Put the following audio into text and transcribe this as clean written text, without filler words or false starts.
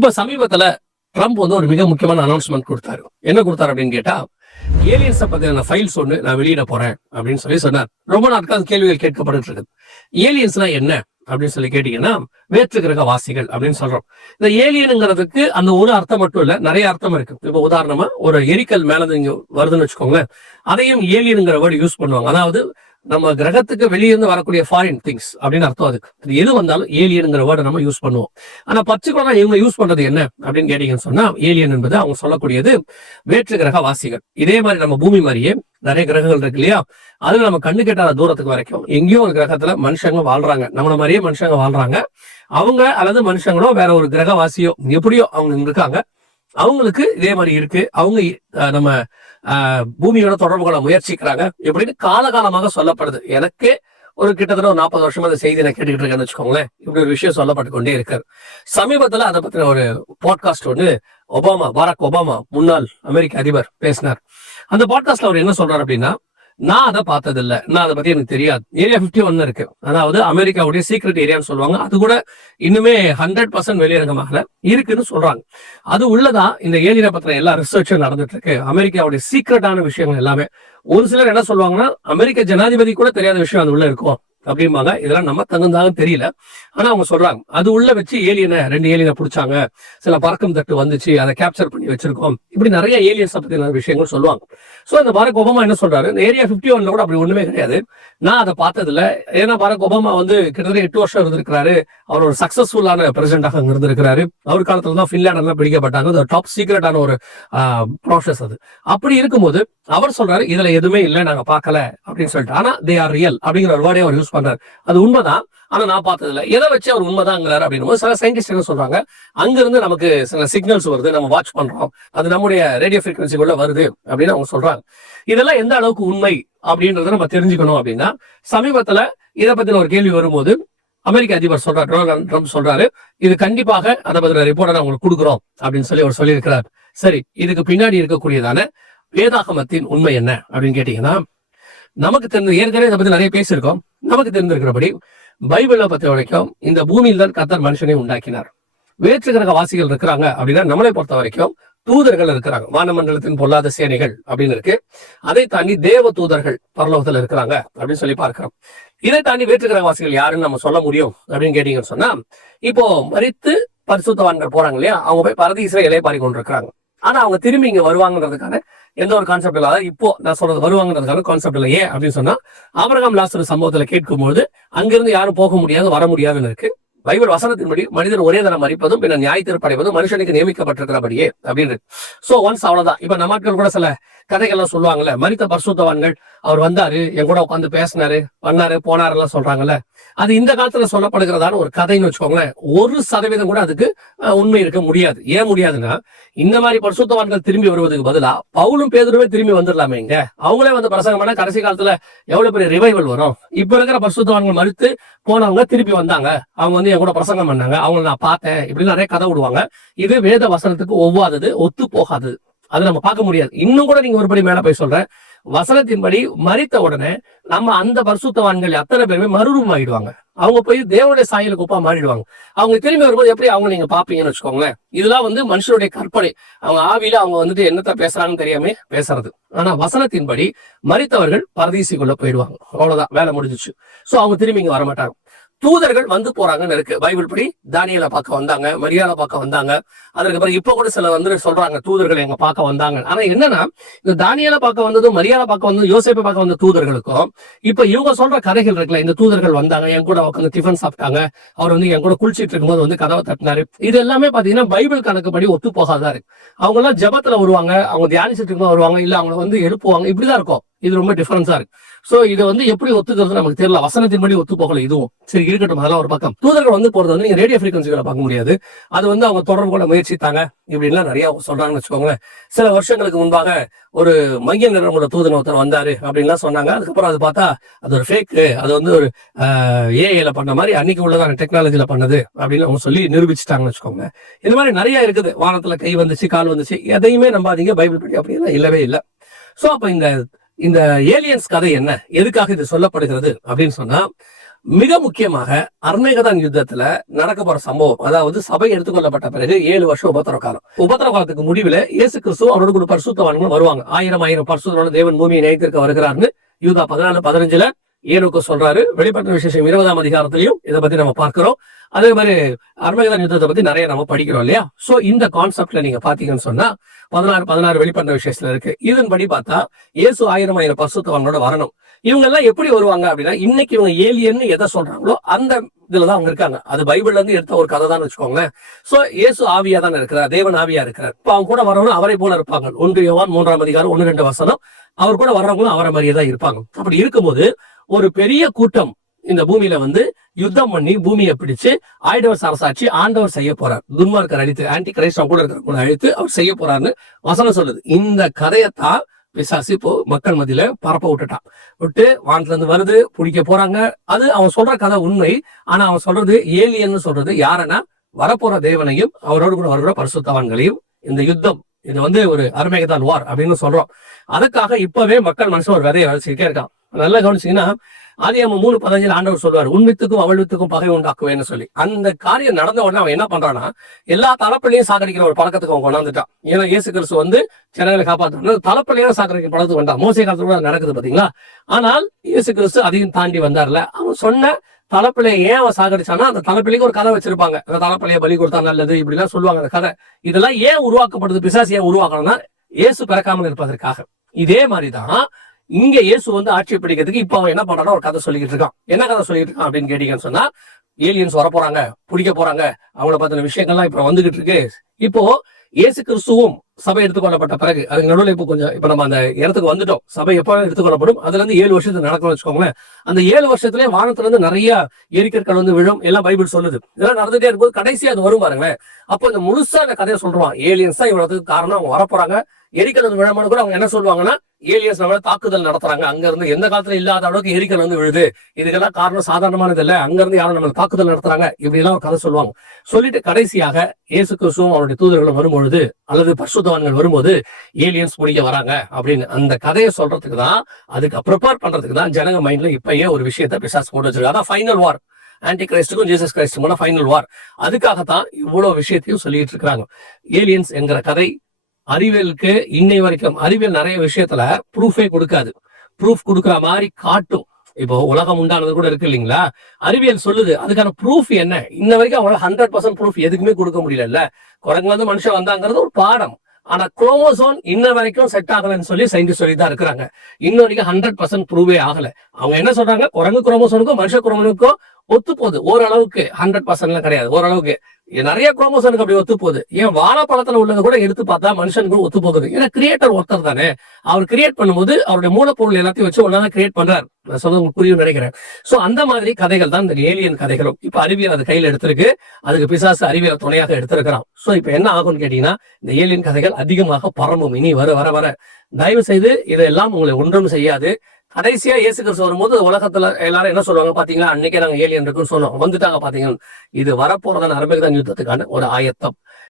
இப்ப சமீபத்துல ட்ரம்ப் வந்து ஒரு மிக முக்கியமான அனௌன்ஸ்மெண்ட் கொடுத்தாரு. என்ன கொடுத்தாரு அப்படின்னு கேட்டா, ஏலியன்ஸை பத்தின ஃபைல்ஸ் ஒன்று நான் வெளியிட போறேன் அப்படின்னு சொல்லி சொன்னார். ரொம்ப நாட்கள் கேள்விகள் கேட்கப்பட்டு இருக்குது. ஏலியன்ஸ்னா என்ன அப்படின்னு சொல்லி கேட்டீங்கன்னா, வேற்று கிரக வாசிகள் அப்படின்னு சொல்றோம். இந்த ஏலியனுங்கிறதுக்கு அந்த ஒரு அர்த்தம் மட்டும் இல்ல, நிறைய அர்த்தம் இருக்கு. இப்ப உதாரணமா ஒரு எரிக்கல் மேல இங்க வருதுன்னு வச்சுக்கோங்களேன், அதையும் ஏலியனுங்கிற வேர்டு யூஸ் பண்ணுவாங்க. அதாவது நம்ம கிரகத்துக்கு வெளியிருந்து வரக்கூடிய ஃபாரின் திங்ஸ் அப்படின்னு அர்த்தம். அதுக்கு எது வந்தாலும் ஏலியனுங்கிற வேர்டை நம்ம யூஸ் பண்ணுவோம். ஆனா பர்டிகுலரா இவங்க யூஸ் பண்றது என்ன அப்படின்னு கேட்டீங்கன்னு சொன்னா, ஏலியன் என்பது அவங்க சொல்லக்கூடியது வேற்று கிரக வாசிகள். இதே மாதிரி நம்ம பூமி மாதிரியே நிறைய கிரகங்கள் இருக்கு இல்லையா, அதுல நம்ம கண்ணு கெட்டாத தூரத்துக்கு வரைக்கும் எங்கேயோ ஒரு கிரகத்துல மனுஷங்க வாழ்றாங்க. நம்மள மாதிரியே மனுஷங்க வாழ்றாங்க. அவங்க அல்லது மனுஷங்களோ வேற ஒரு கிரகவாசியோ எப்படியோ அவங்க இருக்காங்க. அவங்களுக்கு இதே மாதிரி இருக்கு. அவங்க நம்ம பூமியோட தொடர்பு கொள்ள முயற்சிக்கிறாங்க எப்படின்னு காலகாலமாக சொல்லப்படுது. எனக்கு ஒரு கிட்டத்தட்ட ஒரு 40 வருஷமா அந்த செய்தி நான் கேட்டுக்கிட்டு இருக்கேன்னு வச்சுக்கோங்களேன். இப்படி ஒரு விஷயம் சொல்லப்பட்டு கொண்டே இருக்காரு. சமீபத்துல அதை பத்தின ஒரு பாட்காஸ்ட் ஒன்று பாரக் ஒபாமா முன்னாள் அமெரிக்க அதிபர் பேசினார். அந்த பாட்காஸ்ட்ல அவர் என்ன சொல்றாரு அப்படின்னா, நான் அதை பார்த்தது இல்ல, நான் அதை பத்தி எனக்கு தெரியாது. ஏரியா 51 இருக்கு, அதாவது அமெரிக்காவுடைய சீக்ரெட் ஏரியான்னு சொல்லுவாங்க. அது கூட இன்னுமே 100% வெளியரங்கமாக இருக்குன்னு சொல்றாங்க. அது உள்ளதான் இந்த ஏலியனை பத்தின எல்லா ரிசர்ச்சும் நடந்துட்டு இருக்கு. அமெரிக்காவுடைய சீக்ரெட்டான விஷயங்கள் எல்லாமே. ஒரு சிலர் என்ன சொல்லுவாங்கன்னா, அமெரிக்க ஜனாதிபதி கூட தெரியாத விஷயம் அது உள்ள இருக்கும் அப்படிம்பாங்க. இதெல்லாம் நம்ம தகுந்தாக தெரியல. ஆனா அவங்க சொல்றாங்க அது உள்ள வச்சு 2 ஏலியனை பிடிச்சாங்க, சில பறக்கும் தட்டு வந்துச்சு, அதை கேப்சர் பண்ணி வச்சிருக்கோம். இப்படி நிறைய ஏலியன்ஸ் பத்தின விஷயங்கள் சொல்லுவாங்க. சோ இந்த பாரக் ஒபாமா என்ன சொல்றாரு, இந்த ஏரியா 51 கூட அப்படி ஒண்ணுமே கிடையாது, நான் அதை பார்த்தது இல்ல. ஏன்னா பாரக் ஒபாமா வந்து கிட்டத்தட்ட 8 வருஷம் இருந்திருக்கிறாரு. அவர் ஒரு சக்சஸ்ஃபுல்லான பிரசிடண்டாக இருந்திருக்கிறாரு. அவர் காலத்துல தான் பின்லாண்ட் எல்லாம் பிடிக்கப்பட்டாங்க. அது டாப் சீக்ரெட்டான ஒரு ப்ராசஸ். அது அப்படி இருக்கும்போது அவர் சொல்றாரு இதுல எதுவுமே இல்லை, நாங்க பார்க்கல அப்படின்னு சொல்லிட்டு. ஆனா தே ஆர் ரியல் அப்படிங்கிற ஒரு வேர்டை அவர் யூஸ் பண்றாரு. அது உண்மைதான், ஆனா நான் பார்த்தது இல்லை. எதை வச்சு அவர் உண்மைதாங்கிறாரு அப்படின்னு சில சயின்டிஸ்ட் என்ன சொல்றாங்க, அங்கிருந்து நமக்கு சில சிக்னல்ஸ் வருது, நம்ம வாட்ச் பண்றோம், அது நம்முடைய ரேடியோ ஃப்ரீக்வன்சிக்குள்ள வருது அப்படின்னு அவங்க சொல்றாங்க. இதெல்லாம் எந்த அளவுக்கு உண்மை அப்படின்றத நம்ம தெரிஞ்சுக்கணும். அப்படின்னா சமீபத்துல இதை பத்தின ஒரு கேள்வி வரும்போது அமெரிக்க அதிபர் சொல்றாரு, டொனால்ட் ட்ரம்ப் சொல்றாரு, இது கண்டிப்பாக அதை பத்தின ரிப்போர்ட்டை நான் உங்களுக்கு கொடுக்குறோம் அப்படின்னு சொல்லி அவர் சொல்லியிருக்கிறார். சரி, இதுக்கு பின்னாடி இருக்கக்கூடியதான வேதாகமத்தின் உண்மை என்ன அப்படின்னு கேட்டீங்கன்னா, நமக்கு தெரிஞ்ச ஏற்கனவே இதை பத்தி நிறைய பேசியிருக்கோம். நமக்கு தெரிந்திருக்கிறபடி பைபிளை பத்தி வரைக்கும் இந்த பூமியில் தான் கர்த்தர் மனுஷனை உண்டாக்கினார். வேற்று கிரக வாசிகள் இருக்கிறாங்க அப்படின்னா நம்மளை பொறுத்த வரைக்கும் தூதர்கள் இருக்கிறாங்க, வானமண்டலத்தின் பொல்லாத சேனைகள் அப்படின்னு இருக்கு. அதை தாண்டி தேவ தூதர்கள் பரலோகத்துல இருக்கிறாங்க அப்படின்னு சொல்லி பார்க்கிறோம். இதை தாண்டி வேற்று கிரக வாசிகள் யாருன்னு நம்ம சொல்ல முடியும் அப்படின்னு கேட்டீங்கன்னு சொன்னா, இப்போ மரித்து பரிசுத்தவான்கள் போறாங்க இல்லையா, அவங்க போய் பரதீசரை இலைப்பாரி கொண்டிருக்கிறாங்க. ஆனா அவங்க திரும்பி இங்க வருவாங்கன்றதுக்கான எந்த ஒரு கான்செப்ட் இல்லை. அதாவது இப்போ நான் சொல்றது வருவாங்கன்றதுக்கான கான்செப்ட் இல்லை. ஏன் அப்படின்னு சொன்னா, ஆபிரகாம் லாசரு சம்பவத்துல கேட்கும்போது அங்கிருந்து யாரும் போக முடியாது, வர முடியாதுன்னு இருக்கு. பைபிள் வசனத்தின்படி மனிதன் ஒரே தரம் மறிப்பதும் பின்னர் நியாய தீர்ப்படைவதும் மனுஷனுக்கு நியமிக்கப்பட்டிருக்கிறபடியே அப்படின்னு. சோ ஒன்ஸ் அவ்வளவுதான். இப்ப நம்ம ஆட்கள் கூட சில கதைகள்லாம் சொல்லுவாங்கல்ல, மரித்த பரிசுத்தவான்கள் அவர் வந்தாரு, என் கூட உட்காந்து பேசினாரு, வந்தாரு போனாரு எல்லாம் சொல்றாங்கல்ல, அது இந்த காலத்துல சொல்லப்படுகிறதான ஒரு கதைன்னு வச்சுக்கோங்களேன். 1% கூட அதுக்கு உண்மை இருக்க முடியாது. ஏன் முடியாதுன்னா, இந்த மாதிரி பரிசுத்தவான்கள் திரும்பி வருவதுக்கு பதிலா பவுலும் பேதுருவே திரும்பி வந்துடலாமே. இங்க அவங்களே வந்து பிரசங்கம் பண்ண கடைசி காலத்துல எவ்வளவு பெரிய ரிவைவல் வரும். இப்ப இருக்கிற பரிசுத்தவான்கள் மறுத்து போனவங்க திருப்பி வந்தாங்க, அவங்க வந்து என் கூட பிரசங்கம் பண்ணாங்க, அவங்களை நான் பார்த்தேன், இப்படி நிறைய கதை விடுவாங்க. இது வேத வசனத்துக்கு ஒவ்வாதது, ஒத்து போகாது. அது நம்ம பார்க்க முடியாது. இன்னும் கூட நீங்க ஒருபடி மேல போய் சொல்றேன், வசனத்தின்படி மரித்த உடனே நம்ம அந்த பரிசுத்தவான்கள் அத்தனை பேருமே மறுரூபம் ஆகிடுவாங்க. அவங்க போய் தேவனுடைய சாயலுக்கு ஒப்பா மாறிடுவாங்க. அவங்க திரும்பி வரும்போது எப்படி அவங்க நீங்க பாப்பீங்கன்னு வச்சுக்கோங்களேன். இதெல்லாம் வந்து மனுஷனுடைய கற்பனை. அவங்க ஆவியில அவங்க வந்துட்டு என்னத்த பேசுறாங்கன்னு தெரியாம பேசுறது. ஆனா வசனத்தின்படி மரித்தவர்கள் பரதீசிக்குள்ள போயிடுவாங்க. அவ்வளவுதான், வேலை முடிஞ்சிச்சு. சோ அவங்க திரும்பி இங்க வரமாட்டாங்க. தூதர்கள் வந்து போறாங்கன்னு இருக்கு பைபிள் படி. தானியேலை பார்க்க வந்தாங்க, மரியாதை பார்க்க வந்தாங்க. அதுக்கப்புறம் இப்ப கூட சில வந்து சொல்றாங்க தூதர்கள் எங்க பார்க்க வந்தாங்க. ஆனா என்னன்னா, இந்த தானியேலை பார்க்க வந்ததும் மரியாதை பார்க்க வந்ததும் யோசேப்பை பார்க்க வந்த தூதர்களுக்கும் இப்ப இவங்க சொல்ற கதைகள் இருக்குல்ல, இந்த தூதர்கள் வந்தாங்க, என் கூட உட்காந்து டிஃபன் சாப்பிட்டாங்க, அவர் வந்து என் கூட குளிச்சிட்டு இருக்கும்போது வந்து கதவை தட்டினாரு, இது எல்லாமே பாத்தீங்கன்னா பைபிள் கணக்குப்படி ஒத்து போகாதான் இருக்கு. அவங்க எல்லாம் ஜெபத்துல வருவாங்க, அவங்க தியானிச்சுட்டு இருக்கும்போது வருவாங்க, இல்ல அவங்க வந்து எழுப்புவாங்க, இப்படிதான் இருக்கும். இது ரொம்ப டிஃபரன்ஸா இருக்கு. சோ இதை வந்து எப்படி ஒத்துக்கிறது நமக்கு தெரியல. வசனத்தின்படி ஒத்து போகல இதுவும். சரி இருக்கட்டும், அதெல்லாம் ஒரு பக்கம். தூதர்கள் வந்து போறது வந்து நீங்க ரேடியோ ஃப்ரீக்வன்சிகளை பார்க்க முடியாது. அது வந்து அவங்க தொடர்பு கூட முயற்சித்தாங்க இப்படின்லாம் நிறைய சொல்றாங்கன்னு வச்சுக்கோங்களேன். சில வருஷங்களுக்கு முன்பாக ஒரு மைய நிறமுள்ள தூதன் ஒருத்தர் வந்தாரு அப்படின்லாம் சொன்னாங்க. அதுக்கப்புறம் அது பார்த்தா அது ஒரு ஃபேக், அது வந்து ஒரு ஏஐல பண்ண மாதிரி அன்னைக்கு உள்ளதான டெக்னாலஜில பண்ணது அப்படின்னு அவங்க சொல்லி நிரூபிச்சுட்டாங்கன்னு வச்சுக்கோங்க. இது மாதிரி நிறைய இருக்குது. வானத்துல கை வந்துச்சு, கால் வந்துச்சு, எதையுமே நம்பாதீங்க. பைபிள் படி அப்படின்னா இல்லவே இல்லை. சோ அப்ப இந்த ஏலியன்ஸ் கதை என்ன, எதுக்காக இது சொல்லப்படுகிறது அப்படின்னு சொன்னா, மிக முக்கியமாக அர்மேகதான் யுத்தத்துல நடக்க போற சம்பவம், அதாவது சபை எடுத்துக்கொள்ளப்பட்ட பிறகு 7 வருஷம் உபத்திரவ காலம். உபத்திரவ காலத்துக்கு முடிவுல இயேசு கிறிஸ்து அவரோட கூட பரிசுத்தவான்கள் வருவாங்க. 1000 பரிசுத்தவான்களோட தேவன் பூமியை நிலைத்திருக்க வருகிறார்னு யூதா 14:15 ஏனோக்கு சொல்றாரு. வெளிப்பட்ட விசேஷம் 20ஆம் அதிகாரத்திலையும் இதை பத்தி நம்ம பார்க்கிறோம். அதே மாதிரி அர்மேகதான் யுத்தத்தை பத்தி நிறைய நம்ம படிக்கிறோம் இல்லையா? சோ இந்த கான்செப்ட்ல நீங்க பாத்தீங்கன்னு சொன்னா 16 வெளிப்பட்ட விசேஷத்துல இருக்கு. இதன்படி பார்த்தா இயேசு 1000 பரிசுத்தவான்களோட வரணும். இவங்க எல்லாம் எப்படி வருவாங்க அப்படின்னா, இன்னைக்கு இவங்க ஏலியன் எதை சொல்றாங்களோ அந்த இதுலதான் அவங்க இருக்காங்க. அது பைபிள்ல இருந்து எடுத்த ஒரு கதை தான் வச்சுக்கோங்களேன். சோ இயேசு ஆவியா தான் இருக்கிறார், தேவன் ஆவியா இருக்கிறார். இப்ப அவங்க கூட வரவங்க அவரை போல இருப்பாங்க. 1 யோவான் 3ஆம் அதிகாரம் 1-2 வசனம். அவர் கூட வர்றவங்களும் அவரை மாதிரியே தான் இருப்பாங்க. அப்படி இருக்கும்போது ஒரு பெரிய கூட்டம் இந்த பூமியில வந்து யுத்தம் பண்ணி பூமியை பிடிச்சு ஆயிடவர் அரசாட்சி ஆண்டவர் செய்ய போறார். துன்மார்க்கர் அழித்து ஆன்டி கிரைஸ்ட் கூட இருக்கிற அழித்து அவர் செய்ய போறாருன்னு வசனம் சொல்லுது. இந்த கதையத்தான் பிசாசு இப்போ மக்கள் மத்தியில பரப்ப விட்டு வானத்துல இருந்து வருது, பிடிக்க போறாங்க. அது அவன் சொல்ற கதை உண்மை. ஆனா அவன் சொல்றது ஏலியன்னு சொல்றது யாருன்னா, வரப்போற தேவனையும் அவரோடு கூட வருகிற பரிசுத்தவான்களையும். இந்த யுத்தம் இது வந்து ஒரு அர்மேகதான் வார் அப்படின்னு சொல்றோம். அதுக்காக இப்பவே மக்கள் மனுஷன் ஒரு விதையை வளர்ச்சிக்கிட்டே இருக்கான். நல்லா கவனிச்சீங்கன்னா ஆதியாகமம் 3:15 ஆண்டவர் சொல்வார், உன் வித்துக்கும் அவள் வித்துக்கும் பகை உண்டாக்குவேன்னு சொல்லி. அந்த காரியம் நடந்த உடனே அவன் என்ன பண்றான்னா, எல்லா தலப்பிலையும் சாகடிக்கிற ஒரு பழக்கத்துக்கு அவன் கொண்டாந்துட்டான். ஏன்னா இயேசு கிறிஸ்து வந்து ஜனங்களை காப்பாற்றணும், தலப்பிலையும் சாகடிக்கிற பழக்கத்துக்கு வந்தான். மோசே காலத்துல கூட நடக்குது பாத்தீங்களா? ஆனால் இயேசு கிறிஸ்து அதையும் தாண்டி வந்தார்ல. அவன் சொன்ன தலப்பிலையை ஏன் அவன் சாகடிச்சானா, அந்த தலப்பிலைக்கு ஒரு கதை வச்சிருப்பாங்க. அந்த தலப்பிலையை பலி கொடுத்தா நல்லது இப்படி எல்லாம் சொல்லுவாங்க. அந்த கதை இதெல்லாம் ஏன் உருவாக்கப்படுது, பிசாசு ஏன் உருவாக்கணும்னா இயேசு பிறக்காமல் இருப்பதற்காக. இதே மாதிரிதான் இங்க இயேசு வந்து ஆட்சி பிடிக்கிறதுக்கு இப்ப அவன் என்ன பண்றான், ஒரு கதை சொல்லிக்கிட்டு இருக்கான். என்ன கதை சொல்லிட்டு இருக்கான் அப்படின்னு கேட்டீங்கன்னு சொன்னா, ஏலியன்ஸ் வர போறாங்க, பிடிக்க போறாங்க, அவங்கள பத்தின விஷயங்கள்லாம் இப்ப வந்துகிட்டு இருக்கு. இப்போ இயேசு கிறிஸ்துவும் சபை எடுத்துக்கொள்ளப்பட்ட பிறகு அதுக்கு நடுவில் இப்ப நம்ம அந்த இடத்துக்கு வந்துட்டோம். சபை எப்ப எடுத்துக்கொள்ளப்படும், அதுல இருந்து 7 வருஷத்துக்கு நடக்கணும்னு வச்சுக்கோங்களேன். அந்த 7 வருஷத்துலயே வானத்துல இருந்து நிறைய எரிக்கற்கள் வந்து விழும், எல்லாம் பைபிள் சொல்லுது. இதெல்லாம் நடந்துட்டே இருக்கும்போது கடைசியா அது வரும் பாருங்களேன். அப்போ இந்த முழுசா அந்த கதையை சொல்றான். ஏலியன்ஸ் தான் இவ்வளவுக்கு காரணம், அவங்க வரப்போறாங்க. எரிக்கல் விழாமனு கூட அவங்க என்ன சொல்லுவாங்கன்னா, ஏலியன்ஸ் நம்ம தாக்குதல் நடத்துறாங்க, அங்க இருந்து எந்த காலத்துல இல்லாத அளவுக்கு எரிக்கல் வந்து விழுது, இதுக்கெல்லாம் காரணம் சாதாரணமானது இல்ல, அங்க இருந்து யாரும் நம்ம தாக்குதல் நடத்துறாங்க, இப்படி எல்லாம் கதை சொல்லுவாங்க. சொல்லிட்டு கடைசியாக இயேசு கிறிஸ்துவும் அவருடைய தூதர்களும் வரும்பொழுது அல்லது பரிசுத்தவான்கள் வரும்போது ஏலியன்ஸ் பிடிக்க வராங்க அப்படின்னு அந்த கதையை சொல்றதுக்கு தான், அதுக்கு ப்ரிப்பேர் பண்றதுக்கு தான் ஜனங்க மைண்ட்ல இப்பயே ஒரு விஷயத்த பிசாசு போட்டு வச்சிருக்காங்க. அதான் ஃபைனல் வார், ஆன்டி கிரைஸ்டுக்கும் ஜீசஸ் கிரைஸ்டுக்கும் ஃபைனல் வார். அதுக்காகத்தான் இவ்வளவு விஷயத்தையும் சொல்லிட்டு இருக்காங்க. ஏலியன்ஸ் என்கிற கதை அறிவியலுக்கு இன்னை வரைக்கும் அறிவியல் நிறைய விஷயத்துல ப்ரூஃபே கொடுக்காது. ப்ரூஃப் கொடுக்குற மாதிரி காட்டும். இப்போ உலகம் உண்டானது கூட இருக்கு இல்லைங்களா, அறிவியல் சொல்லுது. அதுக்கான ப்ரூஃப் என்ன, இன்ன வரைக்கும் அவங்களால 100% ப்ரூஃப் எதுக்குமே கொடுக்க முடியல. குரங்குல இருந்து மனுஷன் வந்தாங்கிறது ஒரு பாடம். ஆனா குரோமோசோம் இன்ன வரைக்கும் செட் ஆகலன்னு சொல்லி சயின்டிஸ்ட் சொல்லி தான் இருக்கிறாங்க. இன்ன வரைக்கும் 100% ப்ரூவே ஆகல. அவங்க என்ன சொல்றாங்க, குரங்கு குரோமோசோனுக்கும் மனுஷ குரோமோசோனுக்கும் ஒத்து போகுது ஓரளவுக்கு, 100% கிடையாது, ஓரளவுக்கு. நிறைய குரோமோசோனுக்கு அப்படி ஒத்து போகுது. ஏன் வாழைப்பழத்துல உள்ளதை கூட எடுத்து பார்த்தா மனுஷனுக்கு ஒத்து போகுது. ஏன்னா கிரியேட்டர் ஒருத்தர் தானே, அவர் கிரியேட் பண்ணும்போது அவருடைய மூலப்பொருள் எல்லாத்தையும் வச்சு ஒன்னாதான் கிரியேட் பண்றாரு. நான் சொல்றது உங்களுக்கு புரியும் நினைக்கிறேன். சோ அந்த மாதிரி கதைகள் தான் இந்த ஏலியன் கதைகளும். இப்ப அறிவியல் அது கையில எடுத்திருக்கு, அதுக்கு பிசாசு அறிவியல் துணையாக எடுத்திருக்கிறான். சோ இப்ப என்ன ஆகும்னு கேட்டீங்கன்னா, இந்த ஏலியன் கதைகள் அதிகமாக பரவும். இனி வர வர வர தயவு செய்து இதெல்லாம் உங்களை ஒன்றும் செய்யாது. கடைசியா இயேசு கிறிஸ்து வரும்போது உலகத்துல எல்லாரும் என்ன சொல்லுவாங்க பாத்தீங்களா, அன்னைக்கே நாங்க ஏலியன் இருக்குன்னு சொன்னோம், வந்துட்டாங்க பாத்தீங்கன்னா. இது வரப்போறதான அர்மேகதான் யுத்தத்துக்கான ஒரு ஆயத்தம்.